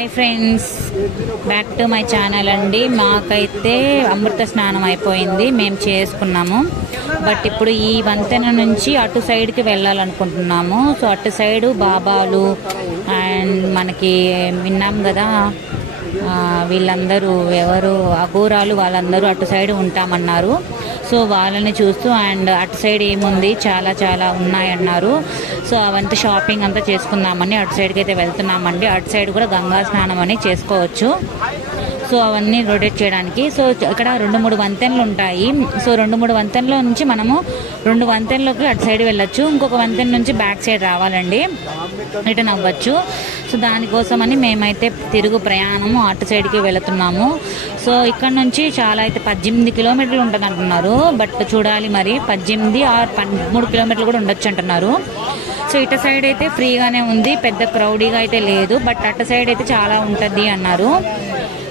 Hi friends back to my channel అండి. మాకైతే అమృత స్నానం అయిపోయింది. మేము చేసుకున్నాము. బట్ ఇప్పుడు ఈ వంతెన నుంచి అటు సైడ్కి వెళ్ళాలనుకుంటున్నాము. సో అటు సైడు బాబాలు అండ్ మనకి విన్నాం కదా వీళ్ళందరూ ఎవరు అఘోరాలు వాళ్ళందరూ అటు సైడ్ ఉంటామన్నారు. సో వాళ్ళని చూస్తూ అండ్ అటు సైడ్ ఏముంది? చాలా చాలా ఉన్నాయన్నారు. సో అవంతా షాపింగ్ అంతా చేసుకుందామని అటు సైడ్కి అయితే వెళ్తున్నామండి. అటు సైడ్ కూడా గంగా స్నానం అని చేసుకోవచ్చు. సో అవన్నీ రొటేట్ చేయడానికి. సో ఇక్కడ రెండు మూడు వంతెనలు ఉంటాయి. సో రెండు మూడు వంతెనలో నుంచి మనము రెండు వంతెనలోకి అటు సైడ్ వెళ్ళొచ్చు. ఇంకొక వంతెన నుంచి బ్యాక్ సైడ్ రావాలండి. రిటర్న్ అవ్వచ్చు సో దానికోసమని మేమైతే తిరుగు ప్రయాణము అటు సైడ్కి వెళుతున్నాము. సో ఇక్కడ నుంచి చాలా అయితే పద్దెనిమిది కిలోమీటర్లు ఉంటుంది అంటున్నారు బట్ చూడాలి మరి పద్దెనిమిది ఆర్ పదమూడు కిలోమీటర్లు కూడా ఉండొచ్చు అంటున్నారు. సో ఇటు సైడ్ అయితే ఫ్రీగానే ఉంది. పెద్ద క్రౌడీగా అయితే లేదు. బట్ అటు సైడ్ అయితే చాలా ఉంటుంది అన్నారు.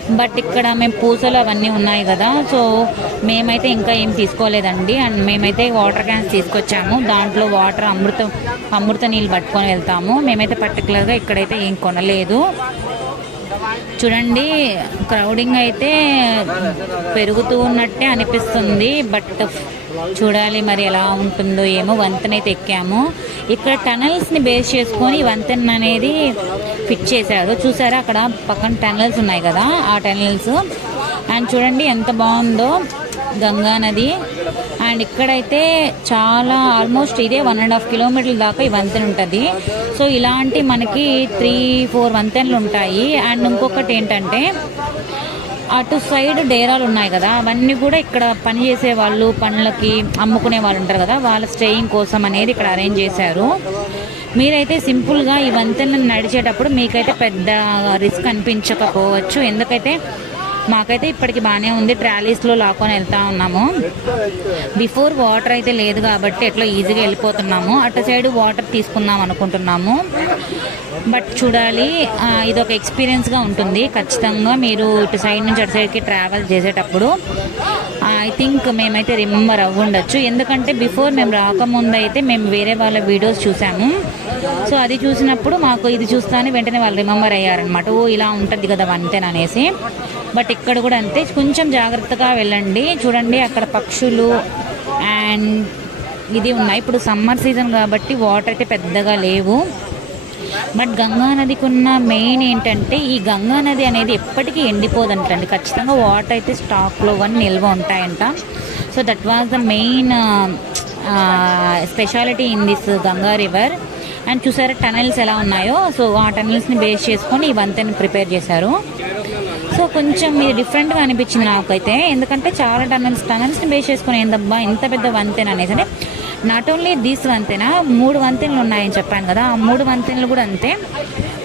బట్ ఇక్కడ మేము పూసలు అవన్నీ ఉన్నాయి కదా సో మేమైతే ఇంకా ఏం తీసుకోలేదండి. అండ్ మేమైతే వాటర్ క్యాన్స్ తీసుకొచ్చాము. దాంట్లో వాటర్ అమృత అమృత నీళ్ళు పట్టుకొని వెళ్తాము. మేమైతే పర్టికులర్గా ఇక్కడైతే ఏం కొనలేదు. చూడండి క్రౌడింగ్ అయితే పెరుగుతూ ఉన్నట్టే అనిపిస్తుంది బట్ చూడాలి మరి ఎలా ఉంటుందో ఏమో వంతెన అయితే ఎక్కాము. ఇక్కడ టనల్స్ని బేస్ చేసుకొని వంతెన అనేది ఫిట్ చేశారు. చూసారా అక్కడ పక్కన టనల్స్ ఉన్నాయి కదా ఆ టనల్స్. అండ్ చూడండి ఎంత బాగుందో గంగా నది. అండ్ ఇక్కడైతే చాలా ఆల్మోస్ట్ ఇదే వన్ అండ్ హాఫ్ కిలోమీటర్ల దాకా ఈ వంతెన ఉంటుంది. సో ఇలాంటి మనకి త్రీ ఫోర్ వంతెనలు ఉంటాయి. అండ్ ఇంకొకటి ఏంటంటే అటు సైడ్ డేరాలు ఉన్నాయి కదా అవన్నీ కూడా ఇక్కడ పని చేసే వాళ్ళు పనులకి అమ్ముకునే వాళ్ళు ఉంటారు కదా వాళ్ళ స్టేయింగ్ కోసం అనేది ఇక్కడ అరేంజ్ చేశారు. మీరైతే సింపుల్గా ఈ వంతెన నడిచేటప్పుడు మీకైతే పెద్ద రిస్క్ అనిపించకపోవచ్చు. ఎందుకైతే మాకైతే ఇప్పటికి బాగానే ఉంది. ట్రాలీస్లో లాక్కొని వెళ్తా ఉన్నాము. బిఫోర్ వాటర్ అయితే లేదు కాబట్టి ఎట్లా ఈజీగా వెళ్ళిపోతున్నాము. అటు సైడ్ వాటర్ తీసుకుందాం అనుకుంటున్నాము. బట్ చూడాలి ఇది ఒక ఎక్స్పీరియన్స్గా ఉంటుంది. ఖచ్చితంగా మీరు ఇటు సైడ్ నుంచి అటు సైడ్కి ట్రావెల్ చేసేటప్పుడు ఐ థింక్ మేమైతే రిమెంబర్ అవ్వుండొచ్చు. ఎందుకంటే బిఫోర్ మేము రాకముందు అయితే మేము వేరే వాళ్ళ వీడియోస్ చూసాము. సో అది చూసినప్పుడు మాకు ఇది చూస్తానే వెంటనే వాళ్ళు రిమెంబర్ అయ్యారనమాట ఓ ఇలా ఉంటుంది కదా వంతెన అనేసి. బట్ ఇక్కడ కూడా అంతే. కొంచెం జాగ్రత్తగా వెళ్ళండి. చూడండి అక్కడ పక్షులు అండ్ ఇది ఉన్నాయి. ఇప్పుడు సమ్మర్ సీజన్ కాబట్టి వాటర్ అయితే పెద్దగా లేవు. బట్ గంగా నదికి ఉన్న మెయిన్ ఏంటంటే ఈ గంగా నది అనేది ఎప్పటికీ ఎండిపోదంటండి. ఖచ్చితంగా వాటర్ అయితే స్టాక్లో కానీ నిల్వ ఉంటాయంట. So that was the main speciality in this Ganga river and చూసారా టనల్స్ ఎలా ఉన్నాయో? సో ఆ టనల్స్ని బేస్ చేసుకొని ఈ వంతెని ప్రిపేర్ చేశారు. సో కొంచెం ఇది డిఫరెంట్గా అనిపించింది నాకైతే. ఎందుకంటే చాలా టనల్స్ టనల్స్ని బేస్ చేసుకుని ఏందబ్బా ఇంత పెద్ద వంతెన అనేసి. అంటే నాట్ ఓన్లీ దీస్ వంతెన మూడు వంతెనలు ఉన్నాయని చెప్పాను కదా ఆ మూడు వంతెనలు కూడా అంతే.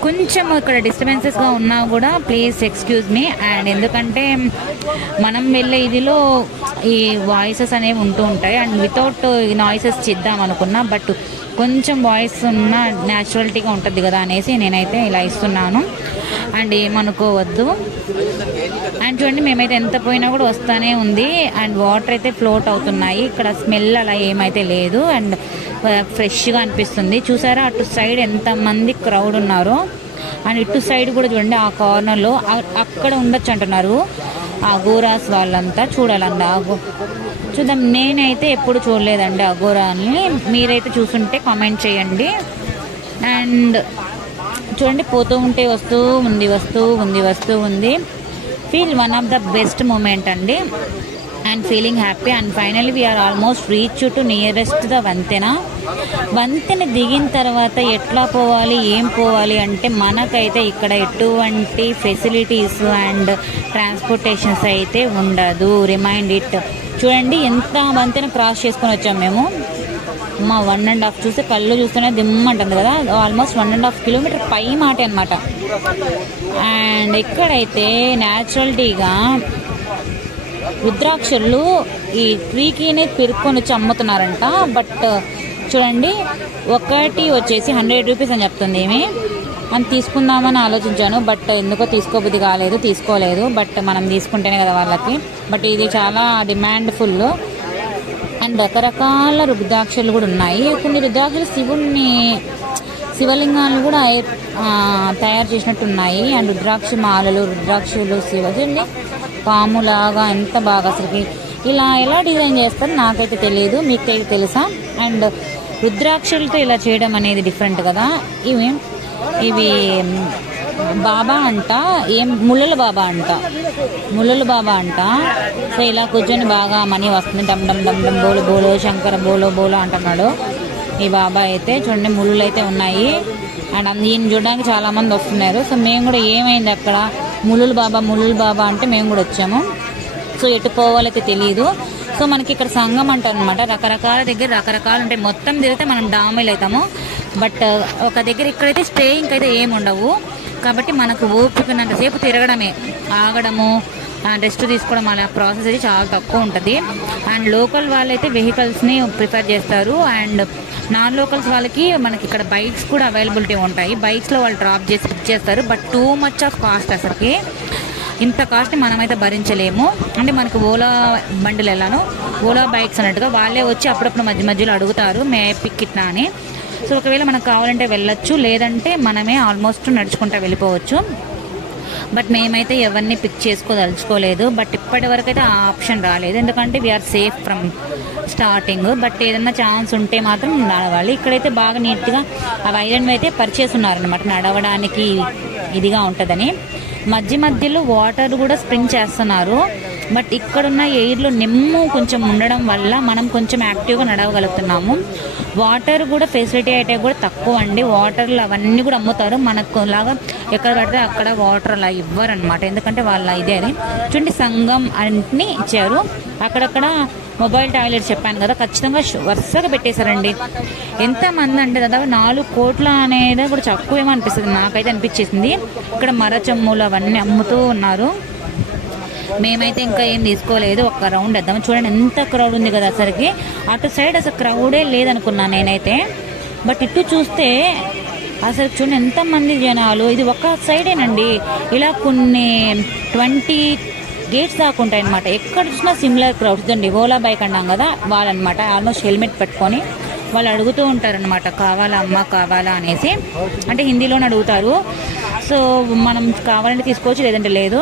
కొంచెం ఇక్కడ డిస్టర్బెన్సెస్గా ఉన్నా కూడా ప్లీజ్ ఎక్స్క్యూజ్ మీ అండ్ ఎందుకంటే మనం వెళ్ళే ఇదిలో ఈ వాయిసెస్ అనేవి ఉంటూ ఉంటాయి. అండ్ వితౌట్ నాయిసెస్ చేద్దాం అనుకున్నా బట్ కొంచెం వాయిస్ ఉన్న న్యాచురాలిటీగా ఉంటుంది కదా అనేసి నేనైతే ఇలా ఇస్తున్నాను. అండ్ ఏమనుకోవద్దు. అండ్ చూడండి మేమైతే ఎంత పోయినా కూడా వస్తానే ఉంది. అండ్ వాటర్ అయితే ఫ్లోట్ అవుతున్నాయి. ఇక్కడ స్మెల్ అలా ఏమైతే లేదు. అండ్ ఫ్రెష్గా అనిపిస్తుంది. చూసారా అటు సైడ్ ఎంతమంది క్రౌడ్ ఉన్నారో. అండ్ ఇటు సైడ్ కూడా చూడండి ఆ కార్నర్లో అక్కడ ఉండొచ్చు అంటున్నారు. ఆ వాళ్ళంతా చూడాలండి అగో చూద్దాం నేనైతే ఎప్పుడు చూడలేదండి అగోరాని మీరైతే చూసుంటే కామెంట్ చేయండి. అండ్ చూడండి పోతూ ఉంటే వస్తూ ఉంది వస్తూ ఉంది వస్తూ ఉంది. Feel one of the best moment అండి. And feeling happy and finally we are almost reach to nearest the వంతెన వంతెన దిగిన తర్వాత ఎట్లా పోవాలి ఏం పోవాలి అంటే మనకైతే ఇక్కడ ఎటువంటి ఫెసిలిటీస్ అండ్ ట్రాన్స్పోర్టేషన్స్ అయితే ఉండదు. రిమైండ్ ఇట్ చూడండి ఎంత వంతెన క్రాస్ చేసుకొని వచ్చాం మేము. మా వన్ అండ్ హాఫ్ చూస్తే కళ్ళు చూస్తేనే దిమ్మంటుంది కదా. Almost one and half kilometre పై మాట అనమాట అండ్ ఇక్కడైతే న్యాచురల్టీగా రుద్రాక్షలు ఈ ట్రీకినే పెరుక్కొని వచ్చి అమ్ముతున్నారంట బట్ చూడండి ఒకటి వచ్చేసి హండ్రెడ్ రూపీస్ అని చెప్తుంది ఏమి. అని తీసుకుందామని ఆలోచించాను బట్ ఎందుకో తీసుకోబుద్ధి కాలేదు తీసుకోలేదు బట్ మనం తీసుకుంటేనే కదా వాళ్ళకి. బట్ ఇది చాలా డిమాండ్ ఫుల్ అండ్ రకరకాల రుద్రాక్షలు కూడా ఉన్నాయి. కొన్ని రుద్రాక్షలు శివుణ్ణి శివలింగాలు కూడా తయారు చేసినట్టు ఉన్నాయి అండ్ రుద్రాక్ష మాలలు రుద్రాక్షలు శివజండి పాములాగా ఎంత బాగా అసలుకి ఇలా ఎలా డిజైన్ చేస్తారు నాకైతే తెలియదు మీకైతే తెలుసా? అండ్ రుద్రాక్షలతో ఇలా చేయడం అనేది డిఫరెంట్ కదా. ఇవి ఇవి బాబా అంట ఏం ముళ్ళల బాబా అంట. ముళ్ళల బాబా అంట. సో ఇలా కూర్చొని బాగా మనీ వస్తుంది. డమ్ డమ్ డమ్ డమ్ బోలు బోలో శంకర బోలో బోలో అంటున్నాడు. ఈ బాబా అయితే చూడండి ముళ్ళు అయితే ఉన్నాయి. అండ్ దీన్ని ఈయన చూడడానికి చాలా మంది వస్తున్నారు. సో మేము కూడా ఏమైంది అక్కడ? ముళ్ళులు బాబా ముళ్ళులు బాబా అంటే మేము కూడా వచ్చాము. సో ఎటు పోవాలైతే తెలియదు సో మనకి ఇక్కడ సంఘం అంటారు అనమాట రకరకాల దగ్గర రకరకాలు ఉంటాయి. మొత్తం తిరిగితే మనం డామిల్ అవుతాము. బట్ ఒక దగ్గర ఇక్కడైతే స్టేయింగ్ అయితే ఏమి ఉండవు కాబట్టి మనకు ఓపికనంతసేపు తిరగడమే. ఆగడము రెస్ట్ తీసుకోవడం అలా ప్రాసెస్ అయితే చాలా తక్కువ ఉంటుంది. అండ్ లోకల్ వాళ్ళైతే వెహికల్స్ని ప్రిఫర్ చేస్తారు. అండ్ నాన్ లోకల్స్ వాళ్ళకి మనకి ఇక్కడ బైక్స్ కూడా అవైలబిలిటీ ఉంటాయి. బైక్స్లో వాళ్ళు డ్రాప్ చేసి పిక్ చేస్తారు. But too much of cost అసలుకి. ఇంత కాస్ట్ మనమైతే భరించలేము. అంటే మనకు ఓలా బండిలు ఎలానో ఓలా బైక్స్ అన్నట్టుగా వాళ్ళే వచ్చి అప్పుడప్పుడు మధ్య మధ్యలో అడుగుతారు మే పిక్ ఇట్లా అని. సో ఒకవేళ మనకు కావాలంటే వెళ్ళొచ్చు లేదంటే మనమే ఆల్మోస్ట్ నడుచుకుంటూ వెళ్ళిపోవచ్చు. బట్ మేమైతే ఎవరిని పిక్ చేసుకోదలుచుకోలేదు. బట్ ఇప్పటి వరకు అయితే ఆ ఆప్షన్ రాలేదు. ఎందుకంటే we are safe from starting but ఏదన్నా ఛాన్స్ ఉంటే మాత్రం నడవాలి ఇక్కడైతే బాగా నీట్గా అవి ఐరన్ అయితే పరిచేసి ఉన్నారనమాట నడవడానికి ఇదిగా ఉంటుందని. మధ్య మధ్యలో వాటర్ కూడా స్ప్రింగ్ చేస్తున్నారు. బట్ ఇక్కడున్న ఎయిర్లో నిమ్ము కొంచెం ఉండడం వల్ల మనం కొంచెం యాక్టివ్గా నడవగలుగుతున్నాము. వాటర్ కూడా ఫెసిలిటీ అయితే కూడా తక్కువ అండి. వాటర్లు అవన్నీ కూడా అమ్ముతారు. మనకు లాగా ఎక్కడ పడితే అక్కడ వాటర్ అలా ఇవ్వరనమాట ఎందుకంటే వాళ్ళ ఇదే అది. చూడండి సంఘం అన్ని ఇచ్చారు. అక్కడక్కడ మొబైల్ టాయిలెట్ చెప్పాను కదా ఖచ్చితంగా వరుసగా పెట్టేశారండి. ఎంతమంది అంటే దాదాపు నాలుగు కోట్ల అనేది కూడా తక్కువేమో అనిపిస్తుంది. నాకైతే అనిపించేసింది. ఇక్కడ మరచమ్ములు అవన్నీ అమ్ముతూ ఉన్నారు. మేమైతే ఇంకా ఏం తీసుకోలేదు. ఒక రౌండ్ వేద్దాం చూడండి ఎంత క్రౌడ్ ఉంది కదా అసలుకి. అటు సైడ్ అసలు క్రౌడే లేదనుకున్నాను నేనైతే. బట్ ఇటు చూస్తే అసలు చూడండి ఎంతమంది జనాలు. ఇది ఒక సైడేనండి ఇలా కొన్ని ట్వంటీ గేట్స్ దాకా ఉంటాయి అనమాట ఎక్కడ చూసినా సిమిలర్ క్రౌడ్స్ అండి ఓలా బైక్ అన్నాం కదా వాళ్ళనమాట ఆల్మోస్ట్ హెల్మెట్ పెట్టుకొని. వాళ్ళు అడుగుతూ ఉంటారనమాట కావాలా అమ్మ కావాలా అనేసి. అంటే హిందీలోనే అడుగుతారు. సో మనం కావాలంటే తీసుకోవచ్చు లేదంటే లేదు.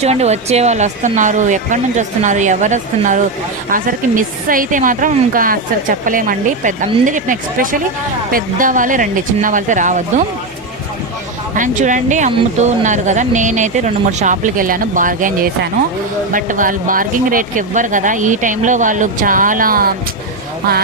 చూడండి వచ్చే వాళ్ళు వస్తున్నారు ఎక్కడి నుంచి వస్తున్నారు ఎవరు వస్తున్నారు. అసలుకి మిస్ అయితే మాత్రం ఇంకా అసలు చెప్పలేమండి. పెద్ద అందరికీ చెప్పిన పెద్ద వాళ్ళే రండి చిన్న వాళ్ళతో రావద్దు. అండ్ చూడండి అమ్ముతూ ఉన్నారు కదా. నేనైతే రెండు మూడు షాపులకు వెళ్ళాను బార్గెన్ చేశాను. బట్ వాళ్ళు బార్గింగ్ రేట్కి ఇవ్వరు కదా. ఈ టైంలో వాళ్ళు చాలా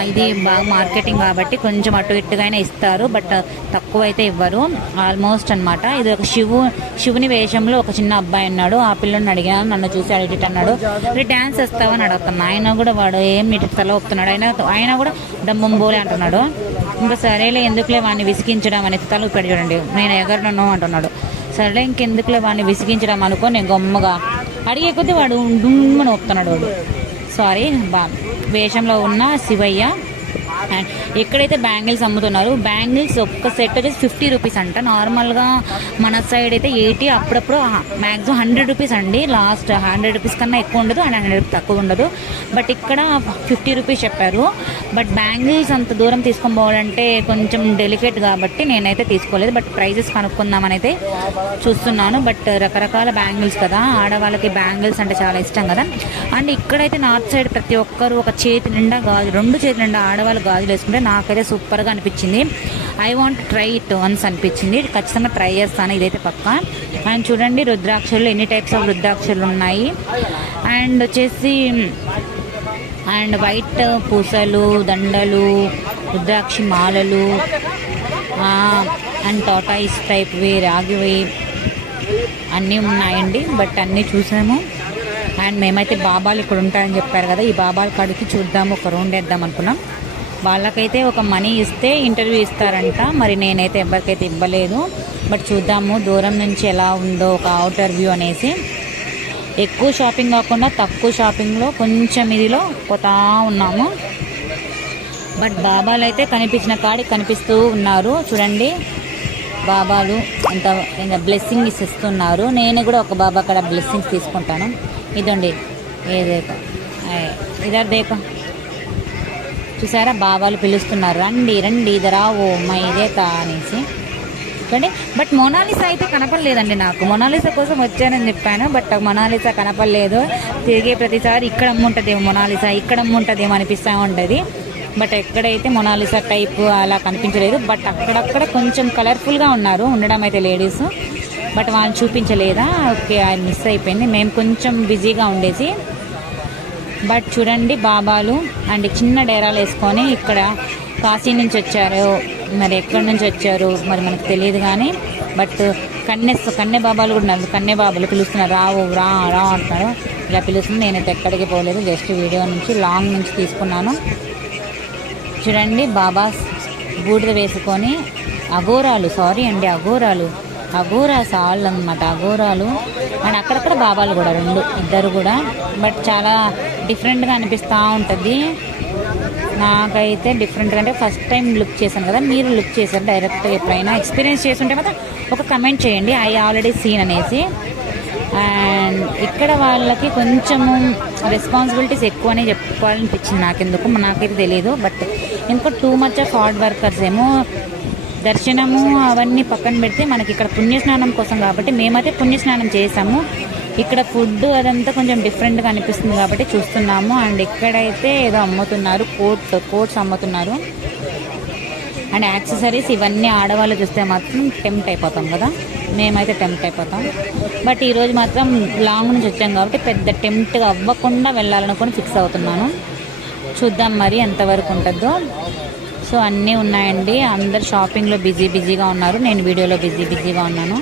ఇది బాగా మార్కెటింగ్ కాబట్టి కొంచెం అటు ఇట్టుగానే ఇస్తారు బట్ తక్కువ అయితే ఇవ్వరు. ఆల్మోస్ట్ అన్నమాట. ఇది ఒక శివు శివుని వేషంలో ఒక చిన్న అబ్బాయి ఉన్నాడు. ఆ పిల్లని అడిగాను నన్ను చూసి అడిగిట్ అన్నాడు రే డ్యాన్స్ వేస్తావని అడుగుతాను ఆయన కూడా వాడు ఏం ఇటు తల ఒప్పుతున్నాడు. ఆయన ఆయన కూడా దమ్మం బోలే అంటున్నాడు. ఇంకా సరేలే ఎందుకులే వాడిని విసిగించడం అనేది తల ఊపాడు చూడండి. నేను ఎగరను అంటున్నాడు. సరేలే ఇంకెందుకులే వాడిని విసిగించడం అనుకో నేను గొమ్మగా అడిగే కొద్దీ వాడు డుమ్మని ఒప్పుతున్నాడు వాడు. సారీ బా. వేషంలో ఉన్న శివయ్య. అండ్ ఎక్కడైతే బ్యాంగిల్స్ అమ్ముతున్నారు బ్యాంగిల్స్ ఒక్క సెట్ వచ్చేసి ఫిఫ్టీ రూపీస్ అంట. నార్మల్గా మన సైడ్ అయితే ఎయిటీ అప్పుడప్పుడు మ్యాక్సిమం హండ్రెడ్ రూపీస్ అండి. లాస్ట్ హండ్రెడ్ రూపీస్ కన్నా ఎక్కువ ఉండదు అండ్ హండ్రెడ్ రూపీస్ తక్కువ ఉండదు. బట్ ఇక్కడ ఫిఫ్టీ రూపీస్ చెప్పారు. బట్ బ్యాంగిల్స్ అంత దూరం తీసుకొని పోవాలంటే కొంచెం డెలికేట్ కాబట్టి నేనైతే తీసుకోలేదు. బట్ ప్రైజెస్ కనుక్కుందామని అయితే చూస్తున్నాను. బట్ రకరకాల బ్యాంగిల్స్ కదా ఆడవాళ్ళకి బ్యాంగిల్స్ అంటే చాలా ఇష్టం కదా. అండ్ ఇక్కడైతే నార్త్ సైడ్ ప్రతి ఒక్కరు ఒక చేతి నిండా గాజు రెండు చేతి నిండా ఆడవాళ్ళు గాజులు వేసుకుంటే నాకైతే సూపర్గా అనిపించింది. I want try it once అనిపించింది. ఖచ్చితంగా ట్రై చేస్తాను ఇదైతే పక్క. అండ్ చూడండి రుద్రాక్షలు ఎన్ని టైప్స్ ఆఫ్ రుద్రాక్షలు ఉన్నాయి. అండ్ వచ్చేసి అండ్ వైట్ పూసలు దండలు రుద్రాక్షి మాలలు అండ్ టాటాయిస్ టైప్వి రాగివి అన్నీ ఉన్నాయండి. బట్ అన్నీ చూసాము. అండ్ మేమైతే బాబాలు ఇక్కడ ఉంటాయని చెప్పారు కదా ఈ బాబాల కాడికి చూద్దాము ఒక రౌండ్ వేద్దాం అనుకున్నాం. వాళ్ళకైతే ఒక మనీ ఇస్తే ఇంటర్వ్యూ ఇస్తారంట. మరి నేనైతే ఎవరికైతే ఇవ్వలేదు. బట్ చూద్దాము దూరం నుంచి ఎలా ఉందో ఒక అవుటర్ వ్యూ అనేసి. ఎక్కువ షాపింగ్ కాకుండా తక్కువ షాపింగ్లో కొంచెం ఇదిలో పోతా ఉన్నాము. బట్ బాబాలు అయితే కనిపించిన కాడికి కనిపిస్తూ ఉన్నారు. చూడండి బాబాలు ఎంత ఎంత బ్లెస్సింగ్ ఇస్తున్నారు. నేను కూడా ఒక బాబా అక్కడ బ్లెస్సింగ్స్ తీసుకుంటాను. ఇదండి ఏదైతే దేక ఇదర్ దేక. చూసారా? బాబాలు పిలుస్తున్నారు. రండి రండి ఇదరా ఓ మా ఇదే అనేసి. కానీ బట్ మొనాలిసా అయితే కనపడలేదండి నాకు. మొనాలిసా కోసం వచ్చానని చెప్పాను. బట్ మొనాలిసా కనపడలేదు. తిరిగే ప్రతిసారి ఇక్కడ అమ్ముంటుందేమో మొనాలిసా ఇక్కడ అమ్ముంటుందేమో అనిపిస్తూ ఉంటుంది. బట్ ఎక్కడైతే మొనాలిసా టైప్ అలా కనిపించలేదు. బట్ అక్కడక్కడ కొంచెం కలర్ఫుల్గా ఉన్నారు. ఉండడం అయితే లేడీస్. బట్ వాళ్ళని చూపించలేదా? ఓకే ఆయన మిస్ అయిపోయింది. మేము కొంచెం బిజీగా ఉండేసి బట్ చూడండి బాబాలు అండ్ చిన్న డేరాలు వేసుకొని ఇక్కడ కాశీ నుంచి వచ్చారు. మరి ఎక్కడి నుంచి వచ్చారు? మరి మనకు తెలియదు కానీ బట్ కన్నె కన్నె బాబాలు కూడా ఉన్నారు. కన్నె బాబాలు పిలుస్తున్నారు. రావు రా రా అంటున్నారు. ఇలా పిలుస్తుంది. నేనైతే ఎక్కడికి పోలేదు. జస్ట్ వీడియో నుంచి లాంగ్ నుంచి తీసుకున్నాను. చూడండి బాబా బూడిద వేసుకొని అఘోరాలు సారీ అండి అఘోరాలు. అఘోరా సాళ్ళు అనమాట అఘోరాలు. అండ్ అక్కడక్కడ బాబాలు కూడా రెండు ఇద్దరు కూడా. బట్ చాలా డిఫరెంట్గా అనిపిస్తూ ఉంటుంది. నాకైతే డిఫరెంట్గా అంటే ఫస్ట్ టైం లుక్ చేశాను కదా మీరు లుక్ చేశారు డైరెక్ట్ ఎప్పుడైనా ఎక్స్పీరియన్స్ చేస్తుంటే మాత్రం ఒక కమెంట్ చేయండి. ఐ ఆల్రెడీ సీన్ అనేసి. అండ్ ఇక్కడ వాళ్ళకి కొంచెము రెస్పాన్సిబిలిటీస్ ఎక్కువనే చెప్పుకోవాలనిపించింది నాకెందుకు నాకైతే తెలియదు బట్ ఇంకో too much of hard workers ఏమో దర్శనము అవన్నీ పక్కన పెడితే మనకి ఇక్కడ పుణ్యస్నానం కోసం కాబట్టి మేమైతే పుణ్యస్నానం చేసాము ఇక్కడ ఫుడ్ అదంతా కొంచెం డిఫరెంట్గా అనిపిస్తుంది కాబట్టి చూస్తున్నాము. అండ్ ఇక్కడైతే ఏదో అమ్ముతున్నారు కోట్ కోట్స్ అమ్ముతున్నారు. అండ్ యాక్సెసరీస్ ఇవన్నీ ఆడవాళ్ళు చూస్తే మాత్రం టెంప్ట్ అయిపోతాం కదా. మేమైతే టెంప్ట్ అయిపోతాం. బట్ ఈరోజు మాత్రం లాంగ్ నుంచి వచ్చాం కాబట్టి పెద్ద టెంప్ట్ అవ్వకుండా వెళ్ళాలనుకుని ఫిక్స్ అవుతున్నాను. చూద్దాం మరి ఎంతవరకు ఉంటుందో. సో అన్నీ ఉన్నాయండి. అందరు షాపింగ్లో బిజీ బిజీగా ఉన్నారు. నేను వీడియోలో బిజీ బిజీగా ఉన్నాను.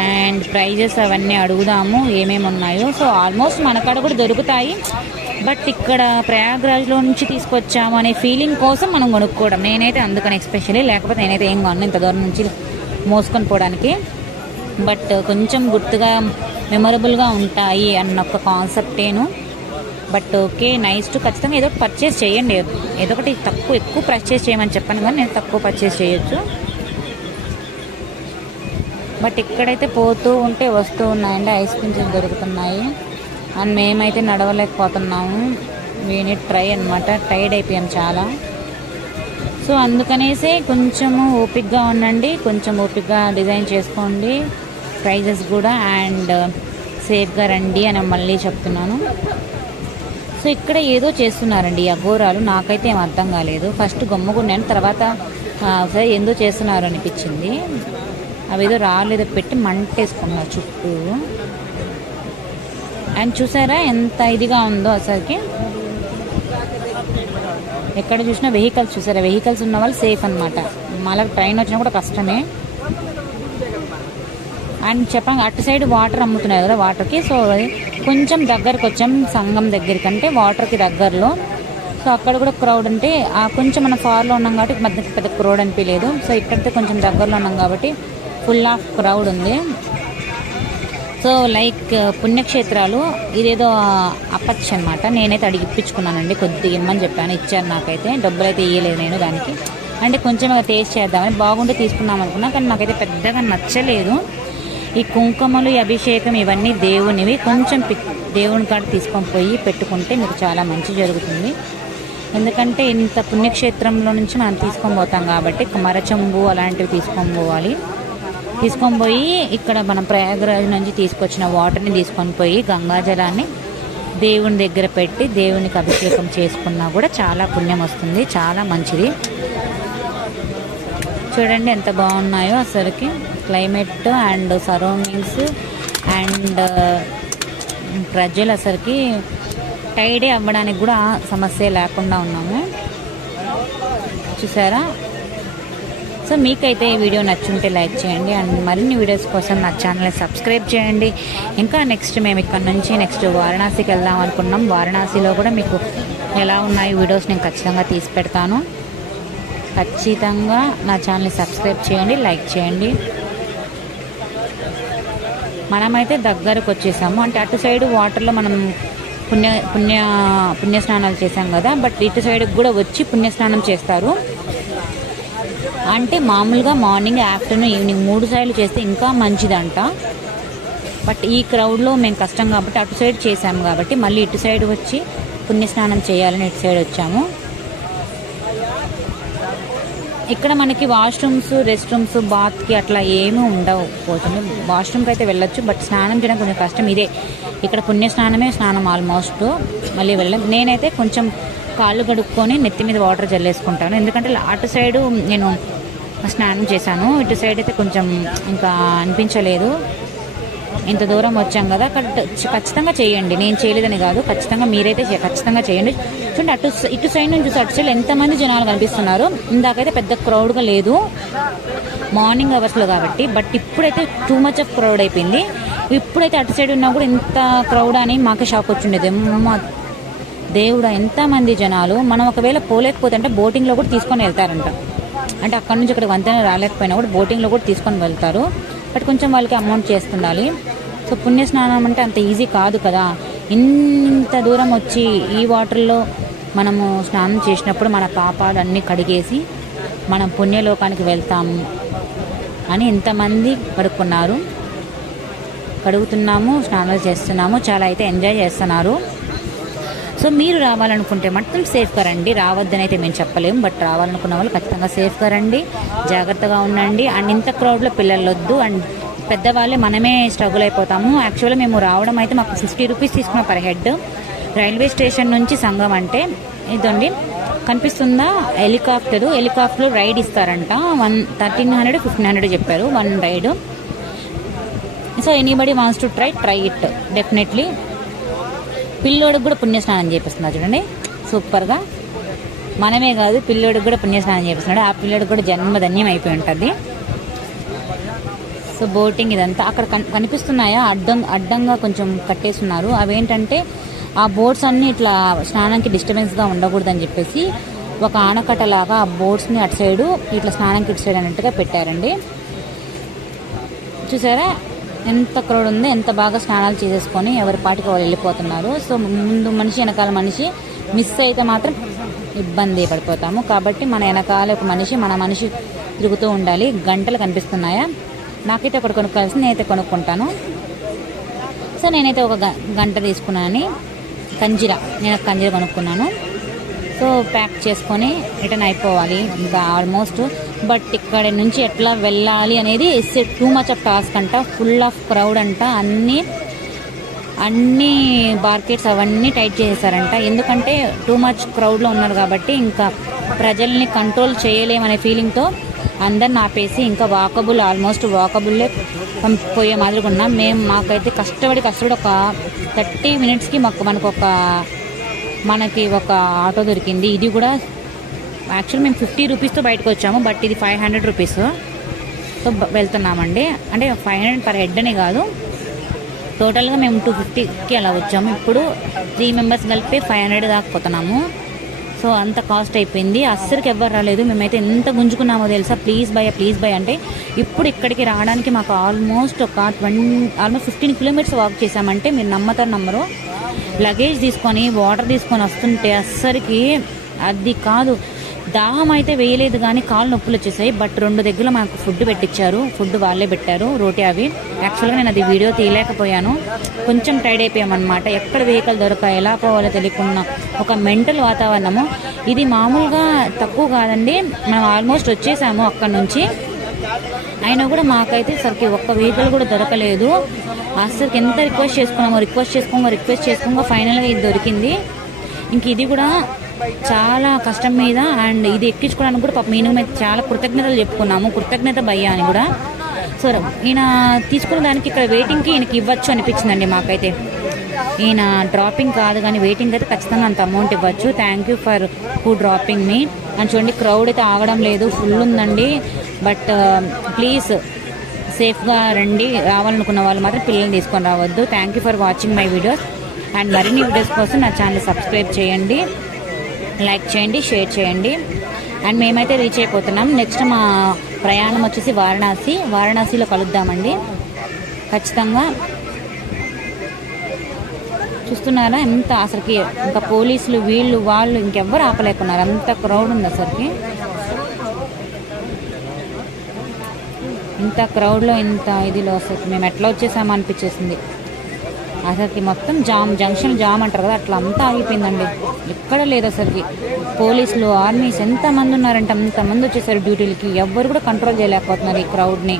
అండ్ ప్రైజెస్ అవన్నీ అడుగుదాము ఏమేమి ఉన్నాయో. సో ఆల్మోస్ట్ మన కాడ కూడా దొరుకుతాయి. బట్ ఇక్కడ ప్రయాగ్రాజ్లో నుంచి తీసుకొచ్చాము అనే ఫీలింగ్ కోసం మనం కొనుక్కోవడం. నేనైతే అందుకని ఎక్స్పెషల్లీ లేకపోతే నేనైతే ఏం కొన్నాను ఇంత దూరం నుంచి మోసుకొని పోవడానికి. బట్ కొంచెం గుర్తుగా మెమొరబుల్గా ఉంటాయి అన్న ఒక కాన్సెప్టేను బట్ ఓకే నైస్ టు ఖచ్చితంగా ఏదో పర్చేస్ చేయండి. ఏదో ఒకటి తక్కువ ఎక్కువ పర్చేస్ చేయమని చెప్పాను కానీ నేను తక్కువ పర్చేస్ చేయొచ్చు. బట్ ఇక్కడైతే పోతూ ఉంటే వస్తూ ఉన్నాయండి. ఐస్ క్రీమ్స్ దొరుకుతున్నాయి. అండ్ మేమైతే నడవలేకపోతున్నాము. వీని ట్రై అనమాట టైర్డ్ అయిపోయాం చాలా. సో అందుకనేసి కొంచెము ఓపిక్గా ఉండండి. కొంచెం ఓపిక్గా డిజైన్ చేసుకోండి. ప్రైజెస్ కూడా అండ్ సేఫ్గా రండి అని మళ్ళీ చెప్తున్నాను. సో ఇక్కడ ఏదో చేస్తున్నారండి ఈ అఘోరాలు. నాకైతే ఏం అర్థం కాలేదు. ఫస్ట్ గమ్ముకున్నాను తర్వాత సరే ఏందో చేస్తున్నారు అనిపించింది. అవేదో రాలేదో పెట్టి మంటేసుకున్నారు చుట్టూ. అండ్ చూసారా ఎంత ఇదిగా ఉందో అసలుకి. ఎక్కడ చూసినా వెహికల్స్ చూసారా? వెహికల్స్ ఉన్న వాళ్ళు సేఫ్ అనమాట మళ్ళీ ట్రైన్ వచ్చినా కూడా కష్టమే. అండ్ చెప్పంగా అటు సైడ్ వాటర్ అమ్ముతున్నాయి కదా వాటర్కి. సో అది కొంచెం దగ్గరకు వచ్చాం సంఘం దగ్గరికి అంటే వాటర్కి దగ్గరలో. సో అక్కడ కూడా క్రౌడ్ అంటే ఆ కొంచెం మనం ఫార్లో ఉన్నాం కాబట్టి మధ్య పెద్ద క్రౌడ్ అనిపించలేదు సో ఇక్కడితే కొంచెం దగ్గరలో ఉన్నాం కాబట్టి ఫుల్ ఆఫ్ క్రౌడ్ ఉంది. సో లైక్ పుణ్యక్షేత్రాలు ఇదేదో అప్పచ్చు అనమాట నేనైతే అడిగి ఇప్పించుకున్నానండి కొద్దిగా ఇమ్మని చెప్పాను ఇచ్చారు నాకైతే. డబ్బులు అయితే ఇవ్వలేదు నేను దానికి. అంటే కొంచెం టేస్ట్ చేద్దామని బాగుంటే తీసుకుందాం అనుకున్నా కానీ నాకైతే పెద్దగా నచ్చలేదు. ఈ కుంకుమలు అభిషేకం ఇవన్నీ దేవునివి. కొంచెం దేవుని కాడ తీసుకొని పోయి పెట్టుకుంటే మీకు చాలా మంచి జరుగుతుంది. ఎందుకంటే ఇంత పుణ్యక్షేత్రంలో నుంచి మనం తీసుకొని పోతాం కాబట్టి మరచంబు అలాంటివి తీసుకొని పోవాలి. తీసుకొని పోయి ఇక్కడ మనం ప్రయాగరాజ్ నుంచి తీసుకొచ్చిన వాటర్ని తీసుకొని పోయి గంగాజలాన్ని దేవుని దగ్గర పెట్టి దేవునికి అభిషేకం చేసుకున్నా కూడా చాలా పుణ్యం వస్తుంది. చాలా మంచిది. చూడండి ఎంత బాగున్నాయో అసలుకి. క్లైమేట్ అండ్ సరౌండింగ్స్ అండ్ ప్రజలు అసలుకి టైడే అవ్వడానికి కూడా సమస్య లేకుండా ఉన్నాము. చూసారా? సో మీకైతే ఈ వీడియో నచ్చుంటే లైక్ చేయండి అండ్ మరిన్ని వీడియోస్ కోసం నా ఛానల్ని సబ్స్క్రైబ్ చేయండి. ఇంకా నెక్స్ట్ మేము ఇక్కడ నుంచి నెక్స్ట్ వారణాసికి వెళ్దాం అనుకున్నాం. వారణాసిలో కూడా మీకు ఎలా ఉన్నాయి వీడియోస్ నేను ఖచ్చితంగా తీసి పెడతాను. ఖచ్చితంగా నా ఛానల్ని సబ్స్క్రైబ్ చేయండి లైక్ చేయండి. మనమైతే దగ్గరకు వచ్చేసాము. అంటే అటు సైడ్ వాటర్లో మనం పుణ్య పుణ్య పుణ్యస్నానాలు చేసాం కదా బట్ ఇటు సైడ్కి కూడా వచ్చి పుణ్యస్నానం చేస్తారు. అంటే మామూలుగా మార్నింగ్ ఆఫ్టర్నూన్ ఈవినింగ్ మూడు సార్లు చేస్తే ఇంకా మంచిదంట. బట్ ఈ క్రౌడ్లో మేము కష్టం కాబట్టి అటు సైడ్ చేసాము కాబట్టి మళ్ళీ ఇటు సైడ్ వచ్చి పుణ్యస్నానం చేయాలని ఇటు సైడ్ వచ్చాము. ఇక్కడ మనకి వాష్రూమ్స్ రెస్ట్ రూమ్స్ బాత్కి అట్లా ఏమీ ఉండవు. పోతుంది. వాష్రూమ్కి అయితే వెళ్ళొచ్చు బట్ స్నానం చేయడం కొంచెం కష్టం. ఇదే ఇక్కడ పుణ్య స్నానమే స్నానం ఆల్మోస్ట్. మళ్ళీ వెళ్ళడం నేనైతే కొంచెం కాళ్ళు కడుక్కొని నెత్తి మీద వాటర్ చల్లేసుకుంటాను ఎందుకంటే అటు సైడు నేను స్నానం చేశాను. ఇటు సైడ్ అయితే కొంచెం ఇంకా అనిపించలేదు. ఇంత దూరం వచ్చాం కదా కరెక్ట్ ఖచ్చితంగా చేయండి. నేను చేయలేదని కాదు ఖచ్చితంగా మీరైతే ఖచ్చితంగా చేయండి. చూడండి అటు ఇటు సైడ్ నుంచి చూసి అటు సైడ్ ఎంతమంది జనాలు కనిపిస్తున్నారు. ఇందాకైతే పెద్ద క్రౌడ్గా లేదు. మార్నింగ్ అవర్స్లో కాబట్టి. బట్ ఇప్పుడైతే టూ మచ్ ఆఫ్ క్రౌడ్ అయిపోయింది. ఇప్పుడైతే అటు సైడ్ ఉన్నా కూడా ఇంత క్రౌడ్ అని మాకే షాక్ వచ్చిండేది. దేవుడు ఎంతమంది జనాలు? మనం ఒకవేళ పోలేకపోతే అంటే బోటింగ్లో కూడా తీసుకొని వెళ్తారంట. అంటే అక్కడ నుంచి ఇక్కడ వంతెన రాలేకపోయినా కూడా బోటింగ్లో కూడా తీసుకొని వెళ్తారు. బట్ కొంచెం వాళ్ళకి అమౌంట్ చేస్తుండాలి. సో పుణ్య స్నానం అంటే అంత ఈజీ కాదు కదా. ఇంత దూరం వచ్చి ఈ వాటర్లో మనము స్నానం చేసినప్పుడు మన పాపాలన్నీ కడిగేసి మనం పుణ్యలోకానికి వెళ్తాము అని ఎంతమంది కడుక్కున్నారు కడుగుతున్నాము స్నానాలు చేస్తున్నాము చాలా అయితే ఎంజాయ్ చేస్తున్నారు. సో మీరు రావాలనుకుంటే మాత్రం సేఫ్గా రండి. రావద్దని అయితే మేము చెప్పలేము బట్ రావాలనుకున్న వాళ్ళు ఖచ్చితంగా సేఫ్గా రండి. జాగ్రత్తగా ఉండండి. అండ్ ఇంత క్రౌడ్లో పిల్లలు వద్దు. అండ్ పెద్దవాళ్ళే మనమే స్ట్రగుల్ అయిపోతాము. యాక్చువల్గా మేము రావడం అయితే మాకు ఫిఫ్టీ రూపీస్ తీసుకున్నాం పర్ హెడ్ రైల్వే స్టేషన్ నుంచి సంఘం అంటే ఇదండి. కనిపిస్తుందా? హెలికాప్టర్. హెలికాప్టర్ రైడ్ ఇస్తారంట. One thirteen hundred fifteen hundred చెప్పారు. One ride so anybody wants to try try it definitely పిల్లోడికి కూడా పుణ్యస్నానం చేపిస్తున్నారు చూడండి. సూపర్గా. మనమే కాదు పిల్లోడికి కూడా పుణ్యస్నానం చేపిస్తున్నాడు. ఆ పిల్లోడికి కూడా జన్మధన్యం అయిపోయి ఉంటుంది. సో బోటింగ్ ఇదంతా. అక్కడ కన్- కనిపిస్తున్నాయా? అడ్డం అడ్డంగా కొంచెం కట్టేస్తున్నారు. అవేంటంటే ఆ బోట్స్ అన్ని ఇట్లా స్నానానికి డిస్టర్బెన్స్గా ఉండకూడదని చెప్పేసి ఒక ఆనకట్టలాగా ఆ బోట్స్ని అటు సైడు ఇట్లా స్నానానికి ఇటు సైడ్ అన్నట్టుగా పెట్టారండి. చూసారా? ఎంత క్రౌడ్ ఉందో ఎంత బాగా స్నానాలు చేసేసుకొని ఎవరి పాటికి వాళ్ళు వెళ్ళిపోతున్నారు. సో ముందు మనిషి వెనకాల మనిషి మిస్ అయితే మాత్రం ఇబ్బంది పడిపోతాము. కాబట్టి మన వెనకాల ఒక మనిషి మన మనిషి తిరుగుతూ ఉండాలి. గంటలు కనిపిస్తున్నాయా? నాకైతే ఒకటి కొనుక్కోవాల్సి నేనైతే కొనుక్కుంటాను. సో నేనైతే ఒక గ- గంట తీసుకున్నాను కంజీర నేను కంజీర కొనుక్కున్నాను. సో ప్యాక్ చేసుకొని రిటర్న్ అయిపోవాలి. ఇంకా ఆల్మోస్ట్ బట్ ఇక్కడ నుంచి ఎట్లా వెళ్ళాలి అనేది టూ మచ్ ఆఫ్ టాస్క్ అంట ఫుల్ ఆఫ్ క్రౌడ్ అంట. అన్నీ అన్ని మార్కెట్స్ అవన్నీ టైట్ చేసేసారంట. ఎందుకంటే టూ మచ్ క్రౌడ్లో ఉన్నారు కాబట్టి ఇంకా ప్రజల్ని కంట్రోల్ చేయలేమనే ఫీలింగ్తో అందరిని ఆపేసి ఇంకా వాకబుల్ ఆల్మోస్ట్ వాకబుల్లే పోయే మాదిరిగా ఉన్నాం. మేము మాకైతే కష్టపడి కష్టపడి ఒక థర్టీ మినిట్స్కి మాకు మనకు ఒక మనకి ఒక ఆటో దొరికింది. ఇది కూడా యాక్చువల్ మేము ఫిఫ్టీ రూపీస్తో బయటకు వచ్చాము బట్ ఇది ఫైవ్ హండ్రెడ్ రూపీస్తో వెళ్తున్నామండి. అంటే ఫైవ్ హండ్రెడ్ పర్ హెడ్ అనే కాదు. టోటల్గా మేము టూ ఫిఫ్టీకి అలా వచ్చాము. ఇప్పుడు త్రీ మెంబర్స్ కలిపి ఫైవ్ హండ్రెడ్ దాకా పోతున్నాము. సో అంత కాస్ట్ అయిపోయింది. అస్సలకి ఎవ్వరు రాలేదు. మేమైతే ఎంత గుంజుకున్నామో తెలుసా? ప్లీజ్ బై ప్లీజ్ బై అంటే ఇప్పుడు ఇక్కడికి రావడానికి మాకు ఆల్మోస్ట్ ఒక twenty almost fifteen kilometres walk చేసామంటే మీరు నమ్మతారు నమ్మరు. లగేజ్ తీసుకొని వాటర్ తీసుకొని వస్తుంటే అస్సలకి అది కాదు. దాహం అయితే వేయలేదు కానీ కాళ్ళు నొప్పులు వచ్చేసాయి. బట్ రెండు దగ్గర మాకు ఫుడ్ పెట్టించారు ఫుడ్ వాళ్ళే పెట్టారు. రోటీ అవి. యాక్చువల్గా నేను అది వీడియో తీయలేకపోయాను. కొంచెం టైడ్ అయిపోయామన్నమాట. ఎక్కడ వెహికల్ దొరక ఎలా పోవాలో తెలియకుండా ఒక మెంటల్ వాతావరణము. ఇది మామూలుగా తక్కువ కాదండి. మనం ఆల్మోస్ట్ వచ్చేసాము అక్కడ నుంచి. అయినా కూడా మాకైతే సరికి ఒక్క వెహికల్ కూడా దొరకలేదు. అసలు ఎంత రిక్వెస్ట్ చేసుకున్నామో రిక్వెస్ట్ చేసుకోమో రిక్వెస్ట్ చేసుకోమో ఫైనల్గా ఇది దొరికింది. ఇంక ఇది కూడా చాలా కష్టం మీద అండ్ ఇది ఎక్కించుకోవడానికి కూడా పాప ఈయన మీద చాలా కృతజ్ఞతలు చెప్పుకున్నాము. కృతజ్ఞత భయ్య అని కూడా. సో ఈయన తీసుకున్న దానికి ఇక్కడ వెయిటింగ్కి ఈయనకి ఇవ్వచ్చు అనిపించిందండి మాకైతే. ఈయన డ్రాపింగ్ కాదు కానీ వెయిటింగ్ అయితే ఖచ్చితంగా అంత అమౌంట్ ఇవ్వచ్చు. Thank you for who dropping me అని చూడండి క్రౌడ్ అయితే ఆగడం లేదు. ఫుల్ ఉందండి. బట్ ప్లీజ్ సేఫ్గా రండి. రావాలనుకున్న వాళ్ళు మాత్రం పిల్లల్ని తీసుకొని రావద్దు. Thank you for watching my videos and మరిన్ని వీడియోస్ కోసం నా ఛానల్ సబ్స్క్రైబ్ చేయండి. లైక్ చేయండి షేర్ చేయండి. అండ్ మేమైతే రీచ్ అయిపోతున్నాం. నెక్స్ట్ మా ప్రయాణం వచ్చేసి వారణాసి. వారణాసిలో కలుద్దామండి. ఖచ్చితంగా. చూస్తున్నారా? ఎంత అసలుకి ఇంకా పోలీసులు వీళ్ళు వాళ్ళు ఇంకెవ్వరు ఆపలేకున్నారు. అంత క్రౌడ్ ఉంది అసలుకి. ఇంత క్రౌడ్లో ఇంత ఇదిలో అసలు మేము ఎట్లా వచ్చేసామో అనిపించేసింది. అసలుకి మొత్తం జామ్ జంక్షన్ జామ్ అంటారు కదా అట్లా అంతా ఆగిపోయిందండి. ఎక్కడ లేదు అసలుకి. పోలీసులు ఆర్మీస్ ఎంతమంది ఉన్నారంటే అంతమంది వచ్చేసారు డ్యూటీలకి. ఎవ్వరు కూడా కంట్రోల్ చేయలేకపోతున్నారు ఈ క్రౌడ్ని.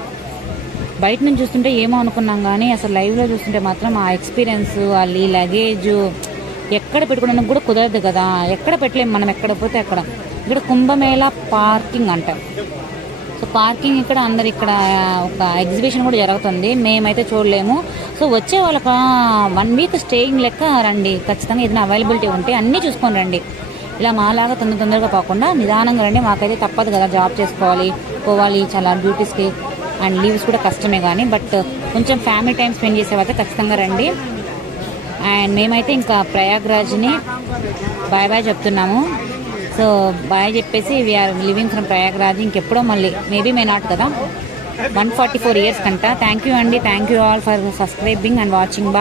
బయట నుంచి చూస్తుంటే ఏమో అనుకున్నాం కానీ అసలు లైవ్లో చూస్తుంటే మాత్రం ఆ ఎక్స్పీరియన్స్ వాళ్ళు ఈ లగేజ్ ఎక్కడ పెట్టుకోవడానికి కూడా కుదరదు కదా. ఎక్కడ పెట్టలేము మనం ఎక్కడ పోతే అక్కడ. ఇక్కడ కుంభమేళ పార్కింగ్ అంట సో పార్కింగ్ ఇక్కడ అందరు ఇక్కడ ఒక ఎగ్జిబిషన్ కూడా జరుగుతుంది. మేమైతే చూడలేము. సో వచ్చే వాళ్ళకి వన్ వీక్ స్టేయింగ్ లెక్క రండి. ఖచ్చితంగా ఏదైనా అవైలబిలిటీ ఉంటే అన్నీ చూసుకొని రండి. ఇలా మాలాగా తొందర తొందరగా పోకుండా నిదానంగా రండి. మాకైతే తప్పదు కదా జాబ్ చేసుకోవాలి. పోవాలి చాలా డ్యూటీస్కి అండ్ లీవ్స్ కూడా కష్టమే కానీ బట్ కొంచెం ఫ్యామిలీ టైం స్పెండ్ చేసేవైతే ఖచ్చితంగా రండి. అండ్ మేమైతే ఇంకా ప్రయాగ్రాజ్ని బాయ్ బాయ్ చెప్తున్నాము. సో బాయ్ చెప్పేసి we are living from Prayagraj ఇంకెప్పుడో మళ్ళీ. మేబీ మే నాట్ కదా. వన్ ఫార్టీ ఫోర్ ఇయర్స్ కంట. థ్యాంక్ యూ అండి thank you all for subscribing and watching బా